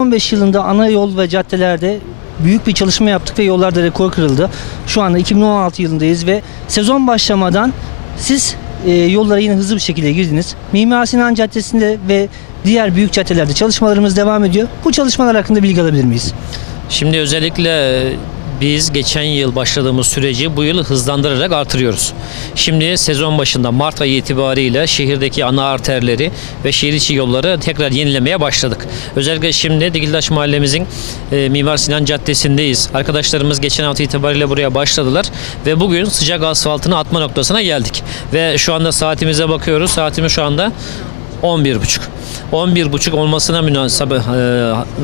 2015 yılında ana yol ve caddelerde büyük bir çalışma yaptık ve yollarda rekor kırıldı. Şu anda 2016 yılındayız ve sezon başlamadan siz e, yollara yine hızlı bir şekilde girdiniz. Mimar Sinan Caddesi'nde ve diğer büyük caddelerde çalışmalarımız devam ediyor. Bu çalışmalar hakkında bilgi alabilir miyiz? Şimdi özellikle biz geçen yıl başladığımız süreci bu yıl hızlandırarak artırıyoruz. Şimdi sezon başında Mart ayı itibariyle şehirdeki ana arterleri ve şehir içi yolları tekrar yenilemeye başladık. Özellikle şimdi Dikildaş mahallemizin e, Mimar Sinan Caddesi'ndeyiz. Arkadaşlarımız geçen hafta itibariyle buraya başladılar ve bugün sıcak asfaltını atma noktasına geldik. Ve şu anda saatimize bakıyoruz. Saatimiz şu anda 11.30. 11.30 olmasına münasebe e,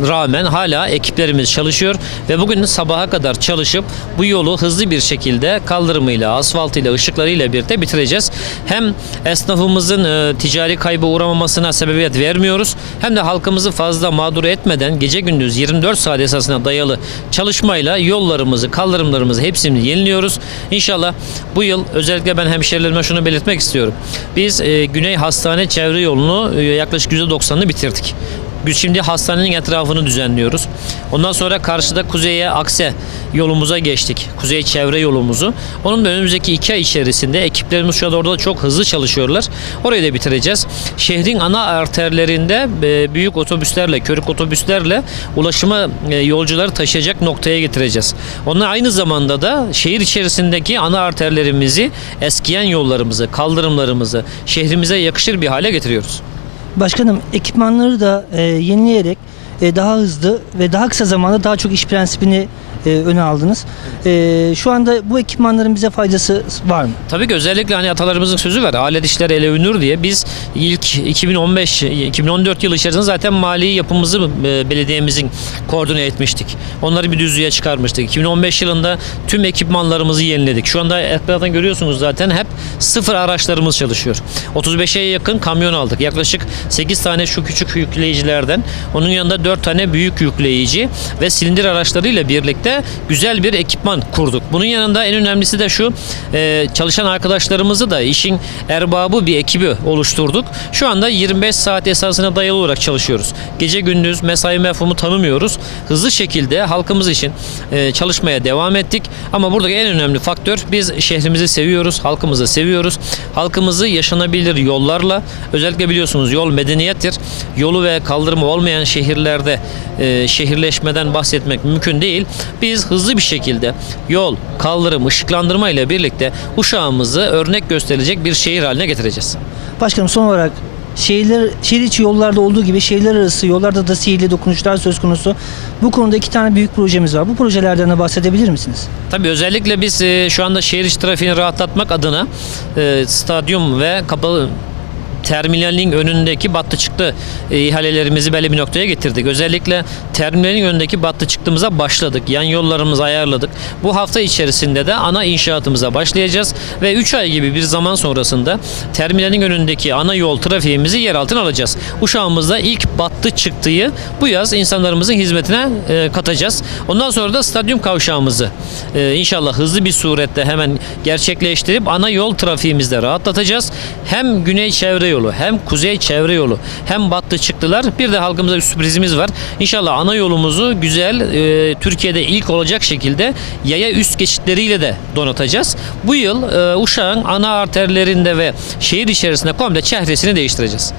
rağmen hala ekiplerimiz çalışıyor ve bugün sabaha kadar çalışıp bu yolu hızlı bir şekilde kaldırımıyla, asfaltıyla, ışıklarıyla birlikte bitireceğiz. Hem esnafımızın e, ticari kaybı uğramamasına sebebiyet vermiyoruz hem de halkımızı fazla mağdur etmeden gece gündüz 24 saat esasına dayalı çalışmayla yollarımızı, kaldırımlarımızı hepsini yeniliyoruz. İnşallah bu yıl özellikle ben hemşerilerime şunu belirtmek istiyorum. Biz e, Güney Hastane çevre yolunu e, yaklaşık %90'ını bitirdik. Biz şimdi hastanenin etrafını düzenliyoruz. Ondan sonra karşıda kuzeye akse yolumuza geçtik. Kuzey çevre yolumuzu. Onun da önümüzdeki iki ay içerisinde ekiplerimiz şu anda orada çok hızlı çalışıyorlar. Orayı da bitireceğiz. Şehrin ana arterlerinde e, büyük otobüslerle, körük otobüslerle ulaşıma e, yolcuları taşıyacak noktaya getireceğiz. Onlar aynı zamanda da şehir içerisindeki ana arterlerimizi, eskiyen yollarımızı, kaldırımlarımızı şehrimize yakışır bir hale getiriyoruz. Başkanım ekipmanları da e, yenileyerek e, daha hızlı ve daha kısa zamanda daha çok iş prensibini e, öne aldınız. E, şu anda bu ekipmanların bize faydası var mı? Tabii ki özellikle hani atalarımızın sözü var. Alet işler ele ünür diye. Biz ilk 2015 2014 yılı içerisinde zaten mali yapımızı e, belediyemizin koordine etmiştik. Onları bir düzlüğe çıkarmıştık. 2015 yılında tüm ekipmanlarımızı yeniledik. Şu anda ekranda görüyorsunuz zaten hep sıfır araçlarımız çalışıyor. 35'e yakın kamyon aldık. Yaklaşık 8 tane şu küçük yükleyicilerden. Onun yanında 4 tane büyük yükleyici ve silindir araçlarıyla birlikte güzel bir ekipman kurduk. Bunun yanında en önemlisi de şu e, çalışan arkadaşlarımızı da işin erbabı bir ekibi oluşturduk. Şu anda 25 saat esasına dayalı olarak çalışıyoruz. Gece gündüz mesai mefhumu tanımıyoruz. Hızlı şekilde halkımız için e, çalışmaya devam ettik. Ama buradaki en önemli faktör biz şehrimizi seviyoruz, halkımızı seviyoruz. Halkımızı yaşanabilir yollarla özellikle biliyorsunuz yol medeniyettir. Yolu ve kaldırımı olmayan şehirlerde e, şehirleşmeden bahsetmek mümkün değil. Biz hızlı bir şekilde yol, kaldırım, ışıklandırma ile birlikte Uşağımızı örnek gösterilecek bir şehir haline getireceğiz. Başkanım son olarak şehirler, şehir içi yollarda olduğu gibi şehirler arası yollarda da sihirli dokunuşlar söz konusu. Bu konuda iki tane büyük projemiz var. Bu projelerden de bahsedebilir misiniz? Tabii özellikle biz e, şu anda şehir içi trafiğini rahatlatmak adına e, stadyum ve kapalı terminalin önündeki battı çıktı e, ihalelerimizi belli bir noktaya getirdik. Özellikle terminalin önündeki battı çıktığımıza başladık. Yan yollarımızı ayarladık. Bu hafta içerisinde de ana inşaatımıza başlayacağız ve 3 ay gibi bir zaman sonrasında terminalin önündeki ana yol trafiğimizi yer altına alacağız. Uşağımızda ilk battı çıktığı bu yaz insanlarımızın hizmetine e, katacağız. Ondan sonra da stadyum kavşağımızı e, inşallah hızlı bir surette hemen gerçekleştirip ana yol trafiğimizde rahatlatacağız. Hem güney çevre yolu hem kuzey çevre yolu hem battı çıktılar. Bir de halkımıza bir sürprizimiz var. İnşallah ana yolumuzu güzel e, Türkiye'de ilk olacak şekilde yaya üst geçitleriyle de donatacağız. Bu yıl e, Uşak'ın ana arterlerinde ve şehir içerisinde komple çehresini değiştireceğiz.